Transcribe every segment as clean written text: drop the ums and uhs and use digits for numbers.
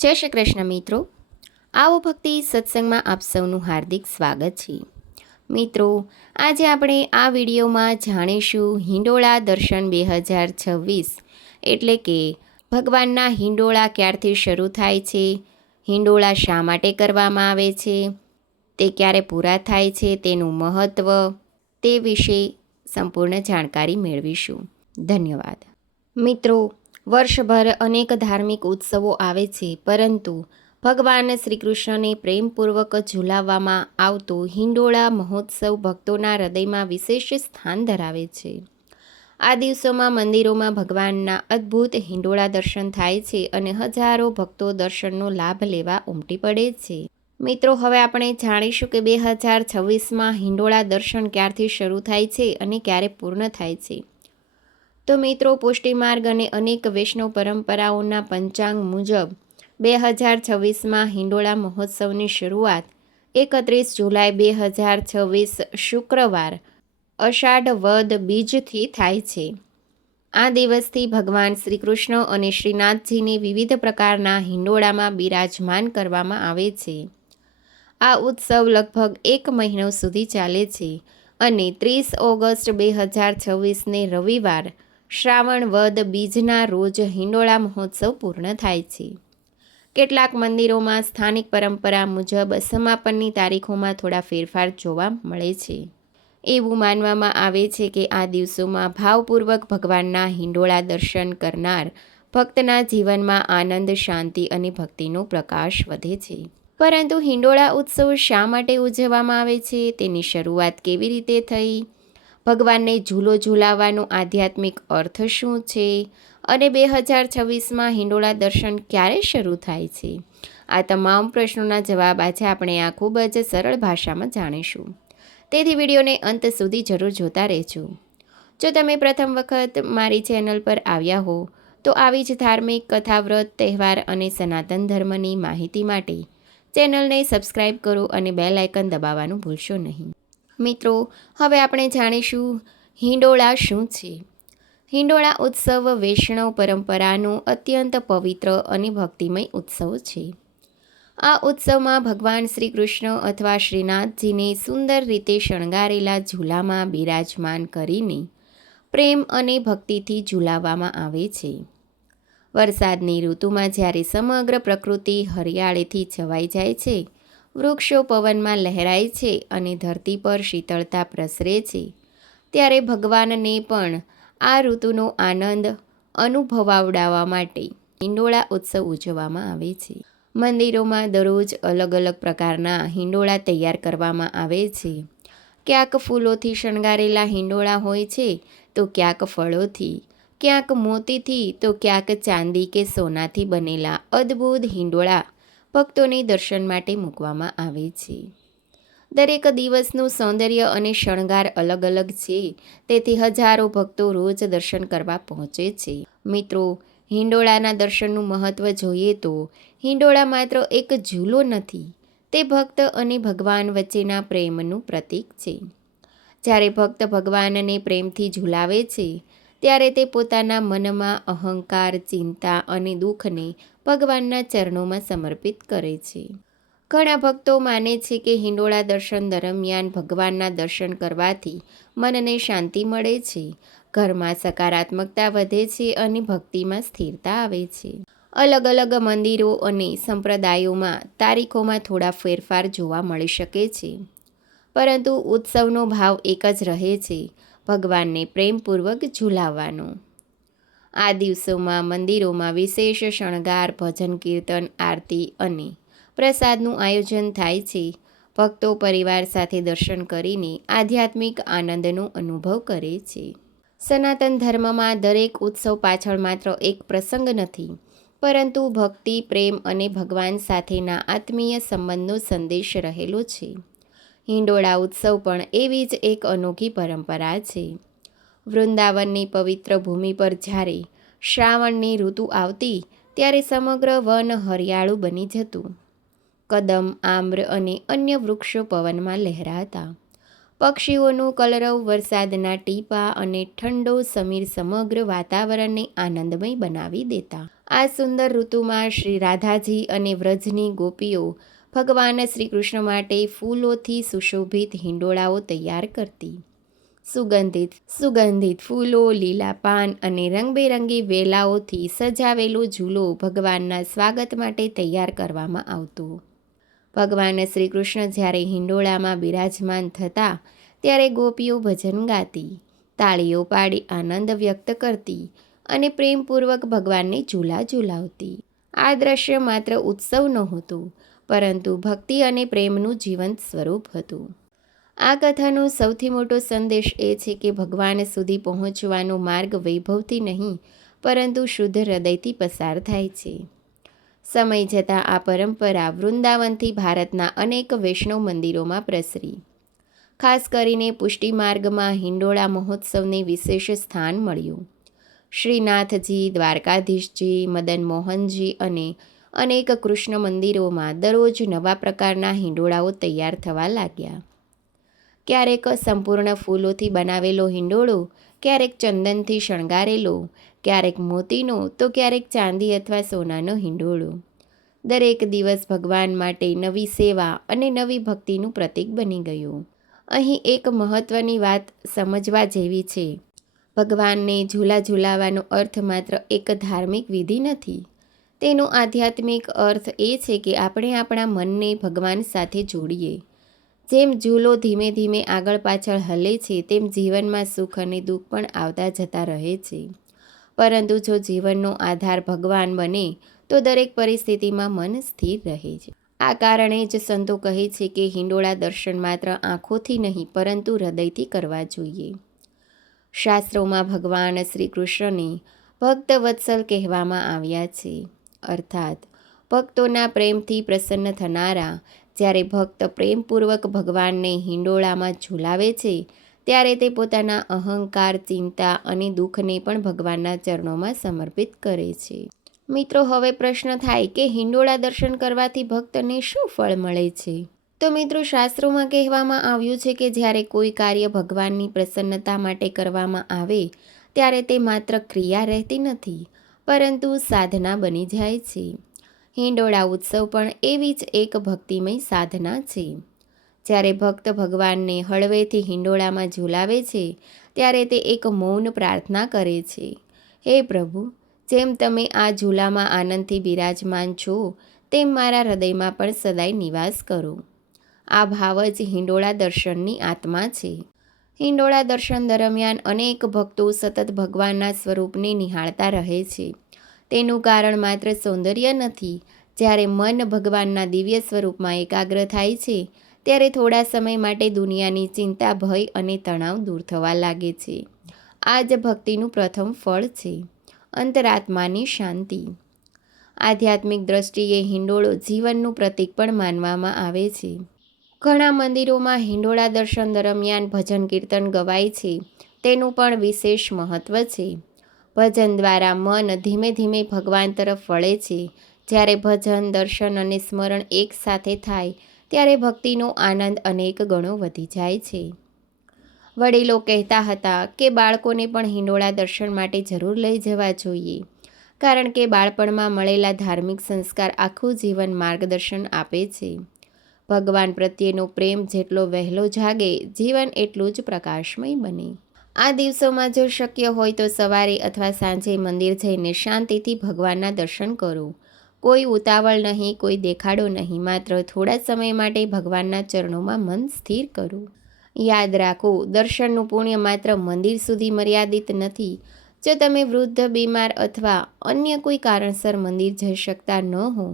જય શ્રી કૃષ્ણ મિત્રો, આવો ભક્તિ સત્સંગમાં આપ સૌનું હાર્દિક સ્વાગત છે. મિત્રો, આજે આપણે આ વિડીયોમાં જાણીશું હિંડોળા દર્શન 2026 એટલે કે ભગવાનના હિંડોળા ક્યારથી શરૂ થાય છે, હિંડોળા શા માટે કરવામાં આવે છે, તે ક્યારે પૂરા થાય છે, તેનું મહત્ત્વ, તે વિશે સંપૂર્ણ જાણકારી મેળવીશું. ધન્યવાદ. મિત્રો, વર્ષભર અનેક ધાર્મિક ઉત્સવો આવે છે, પરંતુ ભગવાન શ્રી કૃષ્ણને પ્રેમપૂર્વક ઝુલાવવામાં આવતો હિંડોળા મહોત્સવ ભક્તોના હૃદયમાં વિશેષ સ્થાન ધરાવે છે. આ દિવસોમાં મંદિરોમાં ભગવાનના અદ્ભુત હિંડોળા દર્શન થાય છે અને હજારો ભક્તો દર્શનનો લાભ લેવા ઉમટી પડે છે. મિત્રો, હવે આપણે જાણીશું કે 2026માં હિંડોળા દર્શન ક્યારથી શરૂ થાય છે અને ક્યારે પૂર્ણ થાય છે. તો મિત્રો, પુષ્ટિમાર્ગ અને અનેક વૈષ્ણવ પરંપરાઓના પંચાંગ મુજબ 2026માં હિંડોળા મહોત્સવની શરૂઆત 31 જુલાઈ 2026 શુક્રવાર અષાઢ વદ બીજથી થાય છે. આ દિવસથી ભગવાન શ્રી કૃષ્ણ અને શ્રીનાથજીને વિવિધ પ્રકારના હિંડોળામાં બિરાજમાન કરવામાં આવે છે. આ ઉત્સવ લગભગ 1 મહિનો સુધી ચાલે છે અને 30 ઓગસ્ટ 2026ને રવિવાર શ્રાવણ વદ બીજના રોજ હિંડોળા મહોત્સવ પૂર્ણ થાય છે. કેટલાક મંદિરોમાં સ્થાનિક પરંપરા મુજબ સમાપનની તારીખોમાં થોડા ફેરફાર જોવા મળે છે. એવું માનવામાં આવે છે કે આ દિવસોમાં ભાવપૂર્વક ભગવાનના હિંડોળા દર્શન કરનાર ભક્તના જીવનમાં આનંદ, શાંતિ અને ભક્તિનો પ્રકાશ વધે છે. પરંતુ હિંડોળા ઉત્સવ શા માટે ઉજવવામાં આવે છે, તેની શરૂઆત કેવી રીતે થઈ, ભગવાનને ઝૂલો ઝૂલાવવાનો આધ્યાત્મિક અર્થ શું છે અને 2026માં હિંડોળા દર્શન ક્યારે શરૂ થાય છે, આ તમામ પ્રશ્નોના જવાબ આજે આપણે આ ખૂબ જ સરળ ભાષામાં જાણીશું. તેથી વિડીયોને અંત સુધી જરૂર જોતા રહેજો. જો તમે પ્રથમ વખત મારી ચેનલ પર આવ્યા હો તો આવી જ ધાર્મિક કથા, વ્રત, તહેવાર અને સનાતન ધર્મની માહિતી માટે ચેનલને સબસ્ક્રાઈબ કરો અને બેલ આઇકન દબાવવાનું ભૂલશો નહીં. મિત્રો, હવે આપણે જાણીશું હિંડોળા શું છે. હિંડોળા ઉત્સવ વૈષ્ણવ પરંપરાનો અત્યંત પવિત્ર અને ભક્તિમય ઉત્સવ છે. આ ઉત્સવમાં ભગવાન શ્રી કૃષ્ણ અથવા શ્રીનાથજીને સુંદર રીતે શણગારેલા ઝૂલામાં બિરાજમાન કરીને પ્રેમ અને ભક્તિથી ઝૂલાવવામાં આવે છે. વરસાદની ઋતુમાં જ્યારે સમગ્ર પ્રકૃતિ હરિયાળીથી છવાઈ જાય છે, વૃક્ષો પવનમાં લહેરાય છે અને ધરતી પર શીતળતા પ્રસરે છે, ત્યારે ભગવાનને પણ આ ઋતુનો આનંદ અનુભવાવડાવવા માટે હિંડોળા ઉત્સવ ઉજવવામાં આવે છે. મંદિરોમાં દરરોજ અલગ અલગ પ્રકારના હિંડોળા તૈયાર કરવામાં આવે છે. ક્યાંક ફૂલોથી શણગારેલા હિંડોળા હોય છે, તો ક્યાંક ફળોથી, ક્યાંક મોતીથી, તો ક્યાંક ચાંદી કે સોનાથી બનેલા અદ્ભુત હિંડોળા ભક્તોને દર્શન માટે મૂકવામાં આવે છે. દરેક દિવસનું સૌંદર્ય અને શણગાર અલગ અલગ છે, તેથી હજારો ભક્તો રોજ દર્શન કરવા પહોંચે છે. મિત્રો, હિંડોળાના દર્શનનું મહત્ત્વ જોઈએ તો હિંડોળા માત્ર એક ઝૂલો નથી, તે ભક્ત અને ભગવાન વચ્ચેના પ્રેમનું પ્રતીક છે. જ્યારે ભક્ત ભગવાનને પ્રેમથી ઝૂલાવે છે, ત્યારે તે પોતાના મનમાં અહંકાર, ચિંતા અને દુઃખને ભગવાનના ચરણોમાં સમર્પિત કરે છે. ઘણા ભક્તો માને છે કે હિંડોળા દર્શન દરમિયાન ભગવાનના દર્શન કરવાથી મનને શાંતિ મળે છે, ઘરમાં સકારાત્મકતા વધે છે અને ભક્તિમાં સ્થિરતા આવે છે. અલગ અલગ મંદિરો અને સંપ્રદાયોમાં તારીખોમાં થોડા ફેરફાર જોવા મળી શકે છે, પરંતુ ઉત્સવનો ભાવ એક જ રહે છે, ભગવાનને પ્રેમપૂર્વક ઝૂલાવવાનો. આ દિવસોમાં મંદિરોમાં વિશેષ શણગાર, ભજન, કીર્તન, આરતી અને પ્રસાદનું આયોજન થાય છે. ભક્તો પરિવાર સાથે દર્શન કરીને આધ્યાત્મિક આનંદનો અનુભવ કરે છે. સનાતન ધર્મમાં દરેક ઉત્સવ પાછળ માત્ર એક પ્રસંગ નથી, પરંતુ ભક્તિ, પ્રેમ અને ભગવાન સાથેના આત્મીય સંબંધનો સંદેશ રહેલો છે. હિંડોળા ઉત્સવ પણ એવી જ એક અનોખી પરંપરા છે. વૃંદાવનની પવિત્ર ભૂમિ પર જ્યારે શ્રાવણની ઋતુ આવતી, ત્યારે સમગ્ર વન હરિયાળું બની જતું. કદમ, આમ્ર અને અન્ય વૃક્ષો પવનમાં લહેરાતા. પક્ષીઓનું કલરવ, વરસાદના ટીપાં અને ઠંડો સમીર સમગ્ર વાતાવરણને આનંદમય બનાવી દેતા. આ સુંદર ઋતુમાં શ્રી રાધાજી અને વ્રજની ગોપીઓ ભગવાન શ્રી કૃષ્ણ માટે ફૂલોથી સુશોભિત હિંડોળાઓ તૈયાર કરતી. સુગંધિત ફૂલો, લીલા પાન અને રંગબેરંગી વેલાઓથી સજાવેલો ઝૂલો ભગવાનના સ્વાગત માટે તૈયાર કરવામાં આવતો. ભગવાન શ્રી કૃષ્ણ જ્યારે હિંડોળામાં બિરાજમાન થતા ત્યારે ગોપીઓ ભજન ગાતી, તાળીઓ પાડી આનંદ વ્યક્ત કરતી અને પ્રેમપૂર્વક ભગવાનને ઝૂલા ઝૂલાવતી. આ દ્રશ્ય માત્ર ઉત્સવ નહોતું, પરંતુ ભક્તિ અને પ્રેમનું જીવંત સ્વરૂપ હતું. આ કથાનો સૌથી મોટો સંદેશ એ છે કે ભગવાન સુધી પહોંચવાનો માર્ગ વૈભવથી નહીં, પરંતુ શુદ્ધ હૃદયથી પસાર થાય છે. સમય જતાં આ પરંપરા વૃંદાવનથી ભારતના અનેક વૈષ્ણવ મંદિરોમાં પ્રસરી. ખાસ કરીને પુષ્ટિ માર્ગમાં હિંડોળા મહોત્સવને વિશેષ સ્થાન મળ્યું. શ્રીનાથજી, દ્વારકાધીશજી, મદન મોહનજી અને અનેક કૃષ્ણ મંદિરોમાં દરરોજ નવા પ્રકારના હિંડોળાઓ તૈયાર થવા લાગ્યા. ક્યારેક સંપૂર્ણ ફૂલોથી બનાવેલો હિંડોળો, ક્યારેક ચંદનથી શણગારેલો, ક્યારેક મોતીનો તો ક્યારેક ચાંદી અથવા સોનાનો હિંડોળો. દરેક દિવસ ભગવાન માટે નવી સેવા અને નવી ભક્તિનું પ્રતીક બની ગયું. અહીં એક મહત્ત્વની વાત સમજવા જેવી છે. ભગવાનને ઝૂલા ઝૂલાવવાનો અર્થ માત્ર એક ધાર્મિક વિધિ નથી. તેનો આધ્યાત્મિક અર્થ એ છે કે આપણે આપણા મનને ભગવાન સાથે જોડીએ. જેમ ઝૂલો ધીમે ધીમે આગળ પાછળ હલે છે, તેમ જીવનમાં સુખ અને દુઃખ પણ આવતા જતા રહે છે. પરંતુ જો જીવનનો આધાર ભગવાન બને તો દરેક પરિસ્થિતિમાં મન સ્થિર રહે છે. આ કારણે જ સંતો કહે છે કે હિંડોળા દર્શન માત્ર આંખોથી નહીં, પરંતુ હૃદયથી કરવા જોઈએ. શાસ્ત્રોમાં ભગવાન શ્રી કૃષ્ણને ભક્ત વત્સલ કહેવામાં આવ્યા છે, અર્થાત ભક્તોના પ્રેમથી પ્રસન્ન થનારા. જ્યારે ભક્ત પ્રેમપૂર્વક ભગવાનને હિંડોળામાં ઝૂલાવે છે, ત્યારે તે પોતાના અહંકાર, ચિંતા અને દુઃખને પણ ભગવાનના ચરણોમાં સમર્પિત કરે છે. મિત્રો, હવે પ્રશ્ન થાય કે હિંડોળા દર્શન કરવાથી ભક્તને શું ફળ મળે છે? તો મિત્રો, શાસ્ત્રોમાં કહેવામાં આવ્યું છે કે જ્યારે કોઈ કાર્ય ભગવાનની પ્રસન્નતા માટે કરવામાં આવે ત્યારે તે માત્ર ક્રિયા રહેતી નથી, પરંતુ સાધના બની જાય છે. હિંડોળા ઉત્સવ પણ એવી જ એક ભક્તિમય સાધના છે. જ્યારે ભક્ત ભગવાનને હળવેથી હિંડોળામાં ઝૂલાવે છે, ત્યારે તે એક મૌન પ્રાર્થના કરે છે, હે પ્રભુ, જેમ તમે આ ઝૂલામાં આનંદથી બિરાજમાન છો, તેમ મારા હૃદયમાં પણ સદાય નિવાસ કરો. આ ભાવ જ હિંડોળા દર્શનની આત્મા છે. હિંડોળા દર્શન દરમિયાન અનેક ભક્તો સતત ભગવાનના સ્વરૂપને નિહાળતા રહે છે. તેનું કારણ માત્ર સૌંદર્ય નથી. જ્યારે મન ભગવાનના દિવ્ય સ્વરૂપમાં એકાગ્ર થાય છે, ત્યારે થોડા સમય માટે દુનિયાની ચિંતા, ભય અને તણાવ દૂર થવા લાગે છે. આ જ ભક્તિનું પ્રથમ ફળ છે, અંતરાત્માની શાંતિ. આધ્યાત્મિક દ્રષ્ટિએ હિંડોળો જીવનનું પ્રતીક પણ માનવામાં આવે છે. ઘણા મંદિરોમાં હિંડોળા દર્શન દરમિયાન ભજન કીર્તન ગવાય છે. તેનું પણ વિશેષ મહત્ત્વ છે. ભજન દ્વારા મન ધીમે ધીમે ભગવાન તરફ વળે છે. જ્યારે ભજન, દર્શન અને સ્મરણ એક સાથે થાય, ત્યારે ભક્તિનો આનંદ અનેક ગણો વધી જાય છે. વડીલો કહેતા હતા કે બાળકોને પણ હિંડોળા દર્શન માટે જરૂર લઈ જવા જોઈએ, કારણ કે બાળપણમાં મળેલા ધાર્મિક સંસ્કાર આખું જીવન માર્ગદર્શન આપે છે. ભગવાન પ્રત્યેનો પ્રેમ જેટલો વહેલો જાગે, જીવન એટલું જ પ્રકાશમય બને. આ દિવસોમાં જો શક્ય હોય તો સવારે અથવા સાંજે મંદિર જઈને શાંતિથી ભગવાનના દર્શન કરો. કોઈ ઉતાવળ નહીં, કોઈ દેખાડો નહીં, માત્ર થોડા સમય માટે ભગવાનના ચરણોમાં મન સ્થિર કરો. યાદ રાખો, દર્શનનું પુણ્ય માત્ર મંદિર સુધી મર્યાદિત નથી. જો તમે વૃદ્ધ, બીમાર અથવા અન્ય કોઈ કારણસર મંદિર જઈ શકતા ન હો,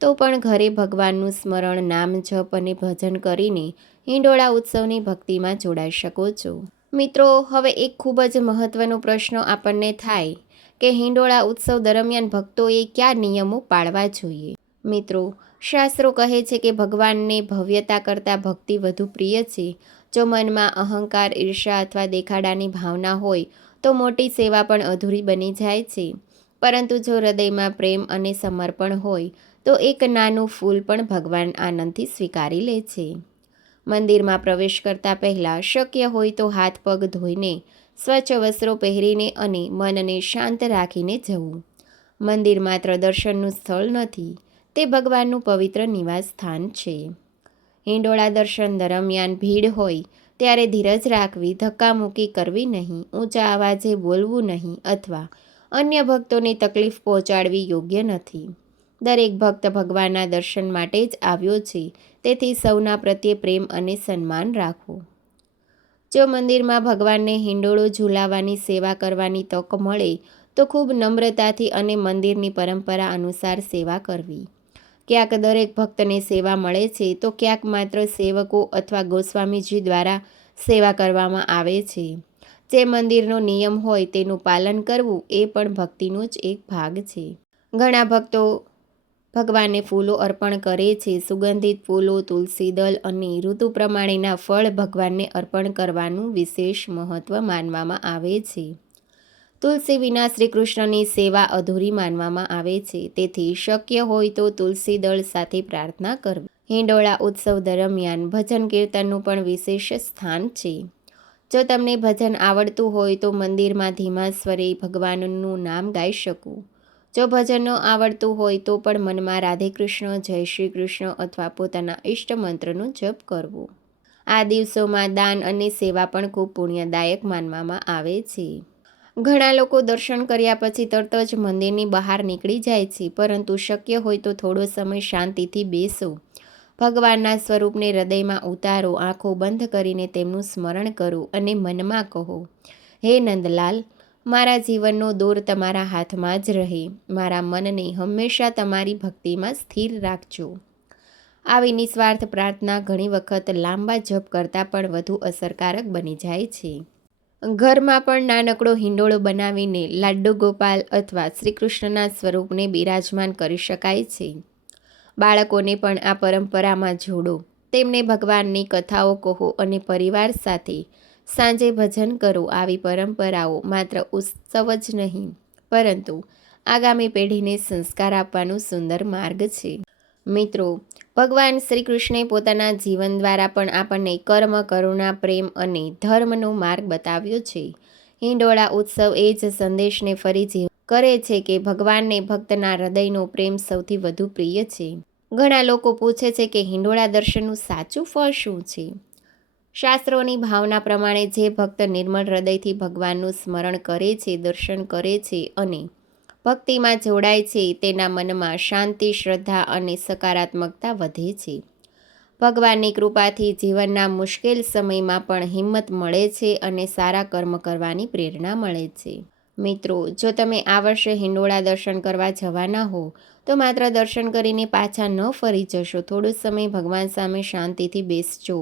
તો પણ ઘરે ભગવાનનું સ્મરણ, નામ જપ અને ભજન કરીને હિંડોળા ઉત્સવની ભક્તિમાં જોડાઈ શકો છો. મિત્રો, હવે એક ખૂબ જ મહત્ત્વનો પ્રશ્ન આપણને થાય કે હિંડોળા ઉત્સવ દરમિયાન ભક્તોએ કયા નિયમો પાળવા જોઈએ? મિત્રો, શાસ્ત્રો કહે છે કે ભગવાનને ભવ્યતા કરતાં ભક્તિ વધુ પ્રિય છે. જો મનમાં અહંકાર, ઈર્ષા અથવા દેખાડાની ભાવના હોય તો મોટી સેવા પણ અધૂરી બની જાય છે. પરંતુ જો હૃદયમાં પ્રેમ અને સમર્પણ હોય તો એક નાનું ફૂલ પણ ભગવાન આનંદથી સ્વીકારી લે છે. મંદિરમાં પ્રવેશ કરતાં પહેલાં શક્ય હોય તો હાથ પગ ધોઈને સ્વચ્છ વસ્ત્રો પહેરીને અને મનને શાંત રાખીને જવું. મંદિર માત્ર દર્શનનું સ્થળ નથી, તે ભગવાનનું પવિત્ર નિવાસ સ્થાન છે. હિંડોળા દર્શન દરમિયાન ભીડ હોય ત્યારે ધીરજ રાખવી, ધક્કામુક્કી કરવી નહીં, ઊંચા અવાજે બોલવું નહીં અથવા અન્ય ભક્તોને તકલીફ પહોંચાડવી યોગ્ય નથી. દરેક ભક્ત ભગવાનના દર્શન માટે જ આવ્યો છે, તેથી સૌના પ્રત્યે પ્રેમ અને સન્માન રાખવો. જો મંદિરમાં ભગવાનને હિંડોળો ઝૂલાવવાની સેવા કરવાની તક મળે તો ખૂબ નમ્રતાથી અને મંદિરની પરંપરા અનુસાર સેવા કરવી. ક્યાંક દરેક ભક્તને સેવા મળે છે તો ક્યાંક માત્ર સેવકો અથવા ગોસ્વામીજી દ્વારા સેવા કરવામાં આવે છે. જે મંદિરનો નિયમ હોય તેનું પાલન કરવું એ પણ ભક્તિનો જ એક ભાગ છે. ઘણા ભક્તો ભગવાનને ફૂલો અર્પણ કરે છે. સુગંધિત ફૂલો, તુલસી દળ અને ઋતુ પ્રમાણેના ફળ ભગવાનને અર્પણ કરવાનું વિશેષ મહત્ત્વ માનવામાં આવે છે. તુલસી વિના શ્રી કૃષ્ણની સેવા અધૂરી માનવામાં આવે છે, તેથી શક્ય હોય તો તુલસી દળ સાથે પ્રાર્થના કરવી. હિંડોળા ઉત્સવ દરમિયાન ભજન કીર્તનનું પણ વિશેષ સ્થાન છે. જો તમને ભજન આવડતું હોય તો મંદિરમાં ધીમા સ્વરે ભગવાનનું નામ ગાઈ શકો. જો ભજન ન આવડતું હોય તો પણ મનમાં રાધે કૃષ્ણ, જય શ્રી કૃષ્ણ અથવા પોતાના ઇષ્ટ મંત્રનો જપ કરવો. આ દિવસોમાં દાન અને સેવા પણ ખૂબ પુણ્યદાયક માનવામાં આવે છે. ઘણા લોકો દર્શન કર્યા પછી તરત જ મંદિરની બહાર નીકળી જાય છે, પરંતુ શક્ય હોય તો થોડો સમય શાંતિથી બેસો. ભગવાનના સ્વરૂપને હૃદયમાં ઉતારો, આંખો બંધ કરીને તેમનું સ્મરણ કરો અને મનમાં કહો, હે નંદલાલ, મારા જીવનનો દોર તમારા હાથમાં જ રહે. મારા મનને હંમેશા તમારી ભક્તિમાં સ્થિર રાખજો. આવી નિસ્વાર્થ પ્રાર્થના ઘણી વખત લાંબા જપ કરતાં પણ વધુ અસરકારક બની જાય છે. ઘરમાં પણ નાનકડો હિંડોળો બનાવીને લાડ્ડુ ગોપાલ અથવા શ્રી કૃષ્ણના સ્વરૂપને બિરાજમાન કરી શકાય છે. બાળકોને પણ આ પરંપરામાં જોડો. તેમને ભગવાનની કથાઓ કહો અને પરિવાર સાથે સાંજે ભજન કરો. આવી પરંપરાઓ માત્ર ઉત્સવ જ નહીં, પરંતુ આગામી પેઢીને સંસ્કાર આપવાનો સુંદર માર્ગ છે. મિત્રો, ભગવાન શ્રી કૃષ્ણે પોતાના જીવન દ્વારા પણ આપણને કર્મ, કરુણા, પ્રેમ અને ધર્મનો માર્ગ બતાવ્યો છે. હિંડોળા ઉત્સવ એ જ સંદેશને ફરી જીવંત કરે છે કે ભગવાનને ભક્તના હૃદયનો પ્રેમ સૌથી વધુ પ્રિય છે. ઘણા લોકો પૂછે છે કે હિંડોળા દર્શનનું સાચું ફળ શું છે? શાસ્ત્રોની ભાવના પ્રમાણે જે ભક્ત નિર્મળ હૃદયથી ભગવાનનું સ્મરણ કરે છે, દર્શન કરે છે અને ભક્તિમાં જોડાય છે, તેના મનમાં શાંતિ, શ્રદ્ધા અને સકારાત્મકતા વધે છે. ભગવાનની કૃપાથી જીવનના મુશ્કેલ સમયમાં પણ હિંમત મળે છે અને સારા કર્મ કરવાની પ્રેરણા મળે છે. મિત્રો, જો તમે આ વર્ષે હિંડોળા દર્શન કરવા જવાના હો તો માત્ર દર્શન કરીને પાછા ન ફરી જશો. થોડો સમય ભગવાન સામે શાંતિથી બેસજો.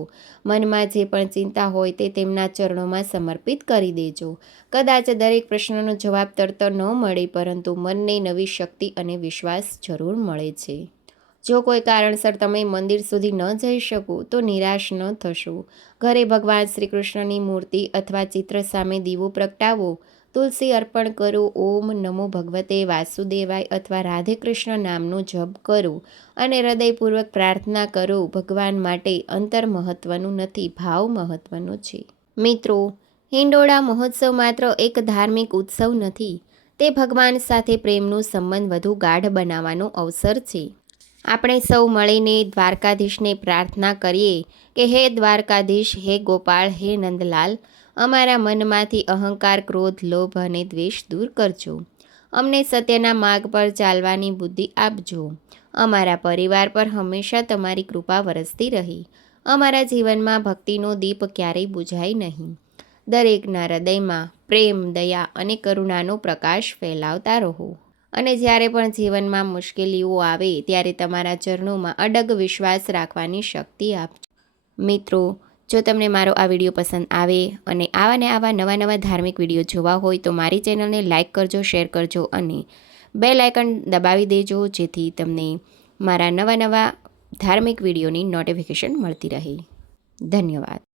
મનમાં જે પણ ચિંતા હોય તે તેમના ચરણોમાં સમર્પિત કરી દેજો. કદાચ દરેક પ્રશ્નનો જવાબ તરત ન મળે, પરંતુ મનને નવી શક્તિ અને વિશ્વાસ જરૂર મળે છે. જો કોઈ કારણસર તમે મંદિર સુધી ન જઈ શકો તો નિરાશ ન થશો. ઘરે ભગવાન શ્રી કૃષ્ણની મૂર્તિ અથવા ચિત્ર સામે દીવો પ્રગટાવો, તુલસી અર્પણ કરો, ઓમ નમો ભગવતે વાસુદેવાય અથવા રાધે કૃષ્ણ નામનો જપ કરો અને હૃદયપૂર્વક પ્રાર્થના કરો. ભગવાન માટે અંતર મહત્વનું નથી, ભાવ મહત્વનો છે. મિત્રો, હિંડોળા મહોત્સવ માત્ર એક ધાર્મિક ઉત્સવ નથી, તે ભગવાન સાથે પ્રેમનો સંબંધ વધુ ગાઢ બનાવવાનો અવસર છે. આપણે સૌ મળીને દ્વારકાધીશને પ્રાર્થના કરીએ કે હે દ્વારકાધીશ, હે ગોપાળ, હે નંદલાલ, અમારા મનમાંથી અહંકાર, ક્રોધ, લોભ અને દ્વેષ દૂર કરજો. અમને સત્યના માર્ગ પર ચાલવાની બુદ્ધિ આપજો. અમારા પરિવાર પર હંમેશા તમારી કૃપા વરસતી રહે. અમારા જીવનમાં ભક્તિનો દીપ ક્યારેય બુઝાય નહીં. દરેકના હૃદયમાં પ્રેમ, દયા અને કરુણાનો પ્રકાશ ફેલાવતા રહો. અને જ્યારે પણ જીવનમાં મુશ્કેલીઓ આવે ત્યારે તમારા ચરણોમાં અડગ વિશ્વાસ રાખવાની શક્તિ આપજો. મિત્રો, જો તમને મારો આ વિડીયો પસંદ આવે અને આવા નવા ધાર્મિક વિડીયો જોવા હોય તો મારી ચેનલને લાઇક કરજો, શેર કરજો અને બેલ આઇકન દબાવી દેજો, જેથી તમને મારા નવા ધાર્મિક વિડીયોની નોટિફિકેશન મળતી રહે. ધન્યવાદ.